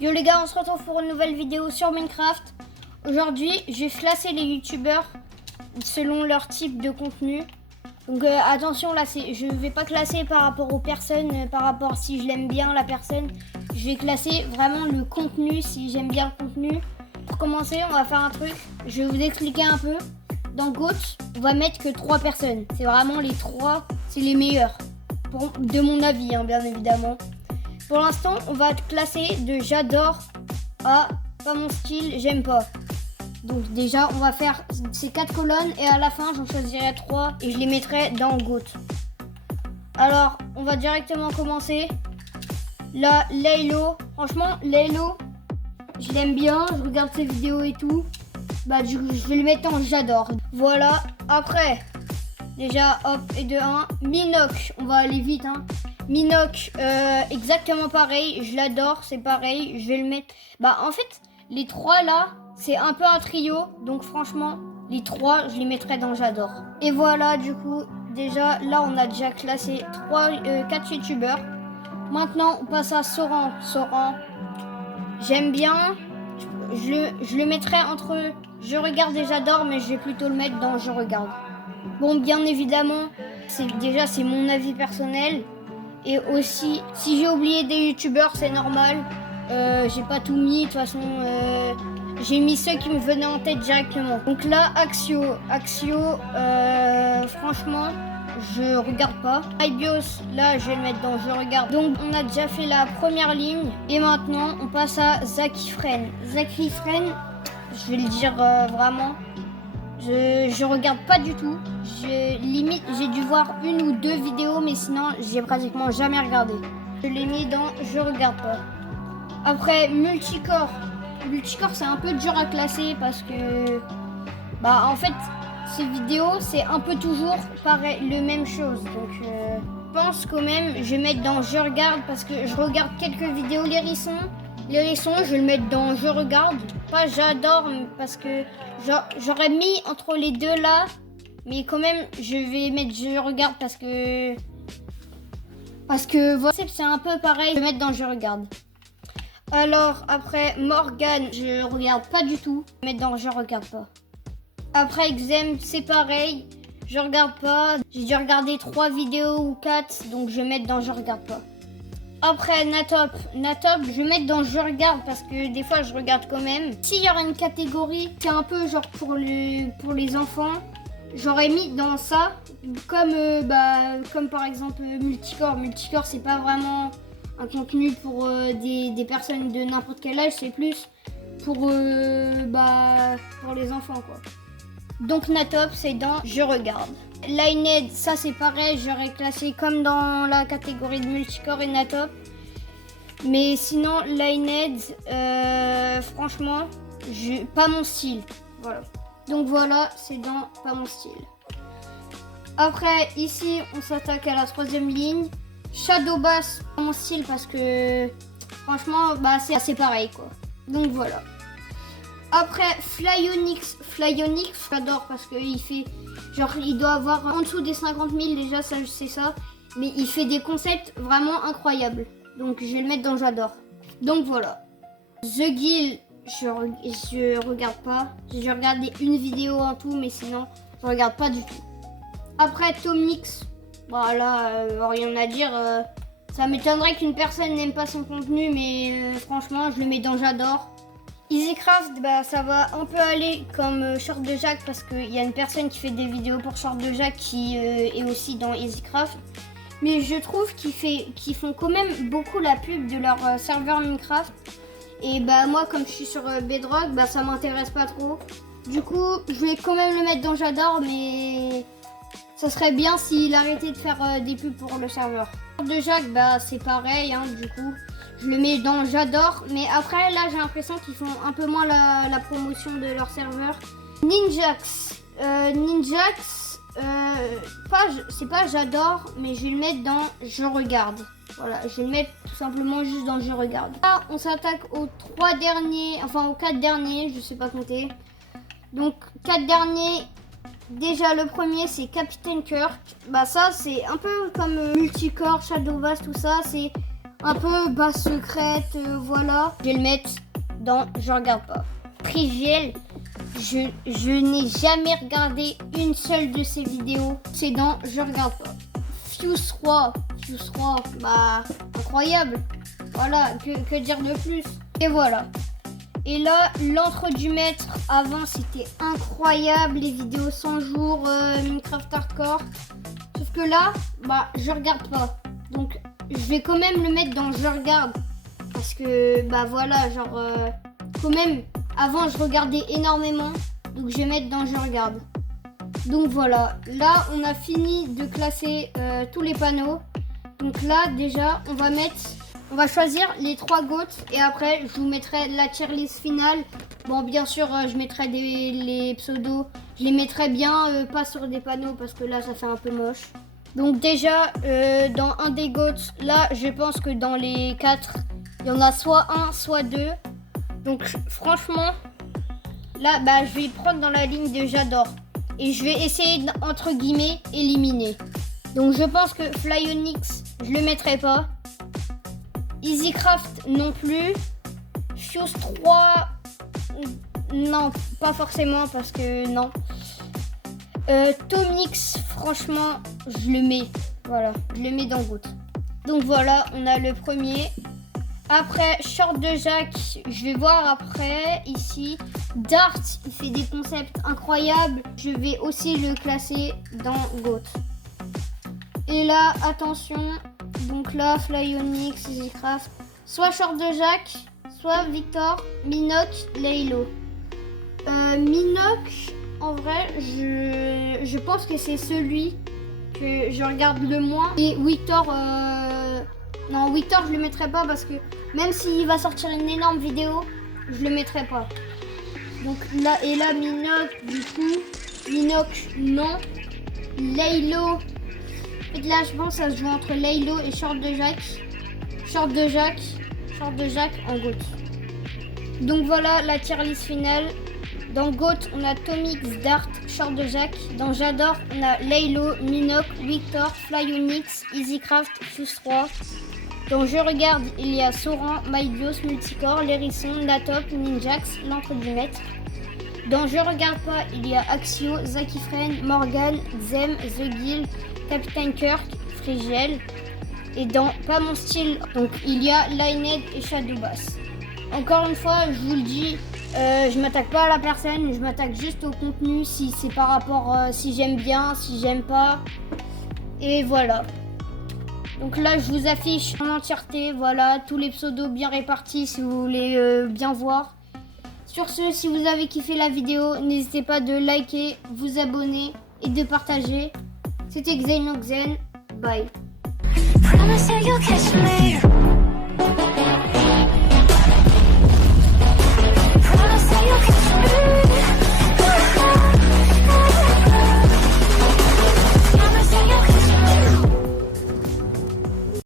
Yo les gars, on se retrouve pour une nouvelle vidéo sur Minecraft. Aujourd'hui, je vais classer les youtubeurs selon leur type de contenu. Donc attention là, je ne vais pas classer par rapport aux personnes, par rapport si je l'aime bien la personne. Je vais classer vraiment le contenu, si j'aime bien le contenu. Pour commencer, on va faire un truc, je vais vous expliquer un peu. Dans GOAT, on va mettre que 3 personnes. C'est vraiment les 3, c'est les meilleurs. De mon avis, hein, bien évidemment. Pour l'instant, on va classer de j'adore à pas mon style, j'aime pas. Donc déjà, on va faire ces 4 colonnes et à la fin, j'en choisirai 3 et je les mettrai dans GOAT. Alors, on va directement commencer. Là, Laylo. Franchement, Laylo, je l'aime bien, je regarde ses vidéos et tout. Bah, je vais le mettre en j'adore. Voilà. Après, déjà, hop, et de 1. Minoc, on va aller vite, hein. Minoc, exactement pareil, je l'adore, c'est pareil, je vais le mettre. Bah en fait, les 3 là, c'est un peu un trio, donc franchement, les 3, je les mettrai dans j'adore. Et voilà, du coup, déjà, là, on a déjà classé 4 youtubeurs. Maintenant, on passe à Soran. Soran, j'aime bien, je le mettrai entre je regarde et j'adore, mais je vais plutôt le mettre dans je regarde. Bon, bien évidemment, c'est mon avis personnel. Et aussi, si j'ai oublié des youtubeurs, c'est normal. J'ai pas tout mis, de toute façon, j'ai mis ceux qui me venaient en tête directement. Donc là, Axio, franchement, je regarde pas. Ibios, là, je vais le mettre dans je regarde. Donc, on a déjà fait la première ligne. Et maintenant, on passe à Zakifren. Zakifren, je vais le dire vraiment. Je regarde pas du tout. Limite, j'ai dû voir 1 ou 2 vidéos, mais sinon, j'ai pratiquement jamais regardé. Je l'ai mis dans je regarde pas. Après, Multicore. Multicore, c'est un peu dur à classer parce que, bah, en fait, ces vidéos, c'est un peu toujours pareil, le même chose. Donc, je pense quand même, je vais mettre dans je regarde parce que je regarde quelques vidéos. Les hérissons, je vais le mettre dans je regarde. Pas j'adore parce que j'aurais mis entre les deux là. Mais quand même, je vais mettre je regarde parce que voilà, c'est un peu pareil. Je vais mettre dans je regarde. Alors après Morgan, je regarde pas du tout. Je vais mettre dans je regarde pas. Après Xem, c'est pareil. Je regarde pas. J'ai dû regarder 3 vidéos ou 4, donc je vais mettre dans je regarde pas. Après Natop, je vais mettre dans je regarde parce que des fois je regarde quand même. S'il y aura une catégorie, c'est un peu genre pour les enfants, j'aurais mis dans ça comme par exemple Multicore. Multicore, c'est pas vraiment un contenu pour des personnes de n'importe quel âge, c'est plus pour les enfants quoi. Donc Natop, c'est dans je regarde. Lined, ça c'est pareil, j'aurais classé comme dans la catégorie de Multicore et Natop. Mais sinon, Lined, franchement, pas mon style. Voilà. Donc voilà, c'est dans pas mon style. Après, ici, on s'attaque à la 3e ligne. Shadowbass, pas mon style parce que franchement, bah c'est assez pareil quoi. Donc voilà. Après, Flyonix, j'adore parce qu'il fait, genre, il doit avoir en dessous des 50 000 déjà, ça je sais ça. Mais il fait des concepts vraiment incroyables. Donc je vais le mettre dans j'adore. Donc voilà. The Guild, je regarde pas. J'ai regardé une vidéo en tout, mais sinon, je regarde pas du tout. Après, Tomix, voilà, rien à dire. Ça m'étonnerait qu'une personne n'aime pas son contenu, mais franchement, je le mets dans j'adore. EasyCraft, bah ça va un peu aller comme Short de Jack parce qu'il y a une personne qui fait des vidéos pour Short de Jack qui est aussi dans EasyCraft. Mais je trouve qu'ils font quand même beaucoup la pub de leur serveur Minecraft. Et bah moi comme je suis sur Bedrock, bah ça m'intéresse pas trop. Du coup, je vais quand même le mettre dans j'adore, mais ça serait bien s'il arrêtait de faire des pubs pour le serveur. Short de Jack, bah c'est pareil, hein, du coup. Je le mets dans j'adore, mais après là j'ai l'impression qu'ils font un peu moins la promotion de leur serveur. Ninjax, c'est pas j'adore, mais je vais le mettre dans je regarde. Voilà, je vais le mettre tout simplement juste dans je regarde. Là on s'attaque aux 4 derniers, je sais pas compter. Donc 4 derniers, déjà le premier c'est Captain Kirk. Bah ça c'est un peu comme Multicore, Shadowbass, tout ça, c'est un peu basse secrète, voilà. Je vais le mettre dans je regarde pas. Frigiel, je n'ai jamais regardé une seule de ses vidéos. C'est dans je regarde pas. Fuse 3, bah incroyable. Voilà, que dire de plus. Et voilà. Et là, l'entre du maître, avant c'était incroyable, les vidéos 100 jours, Minecraft Hardcore. Sauf que là, bah je regarde pas. Donc je vais quand même le mettre dans je regarde. Parce que, bah voilà, genre, quand même, avant je regardais énormément. Donc je vais mettre dans je regarde. Donc voilà, là on a fini de classer tous les panneaux. Donc là déjà, on va choisir les 3 GOAT et après je vous mettrai la tier list finale. Bon bien sûr je mettrai les pseudos, je les mettrai bien pas sur des panneaux parce que là ça fait un peu moche. Donc déjà dans un des GOAT, là je pense que dans les 4, il y en a soit 1 soit 2. Donc franchement là bah, je vais prendre dans la ligne de j'adore. Et je vais essayer entre guillemets éliminer. Donc je pense que Flyonix je le mettrai pas. EasyCraft non plus. Fuse 3 non pas forcément parce que non. Tomix franchement je le mets. Voilà, je le mets dans GOAT. Donc voilà, on a le premier. Après Short de Jacques, je vais voir après ici. Dart, il fait des concepts incroyables. Je vais aussi le classer dans GOAT. Et là, attention. Donc là, Flyonix, EasyCraft. Soit Short de Jacques, soit Victor, Minoc, Laylo. Minoc, en vrai, je pense que c'est celui que je regarde le moins. Et Victor, non, Victor, je le mettrai pas parce que même s'il va sortir une énorme vidéo, je le mettrai pas. Donc là, et là, Minoc, du coup, Minoc, non. Laylo, et là, je pense que ça se joue entre Laylo et Short de Jacques. Short de Jacques en GOAT. Donc voilà la tier list finale. Dans GOAT, on a Tomix, Dart, Short de Jacques. Dans J'adore, on a Laylo, Minoc, Victor, Flyonix, EasyCraft, Fuse 3. Dans Je regarde, il y a Soran, Mybios, Multicore, L'Hérisson, Natop, Ninjax, l'entre du maître. Dans Je regarde pas, il y a Axio, Zakifren, Morgan, Zem, The Guild, Captain Kirk, Frigiel. Et dans Pas mon style, donc il y a Linehead et Shadowbass. Encore une fois, je vous le dis, je m'attaque pas à la personne, je m'attaque juste au contenu, si c'est par rapport, si j'aime bien, si j'aime pas. Et voilà. Donc là, je vous affiche en entièreté, voilà, tous les pseudos bien répartis si vous voulez bien voir. Sur ce, si vous avez kiffé la vidéo, n'hésitez pas de liker, vous abonner et de partager. C'était Xenoxen, bye. Promise that you'll catch me.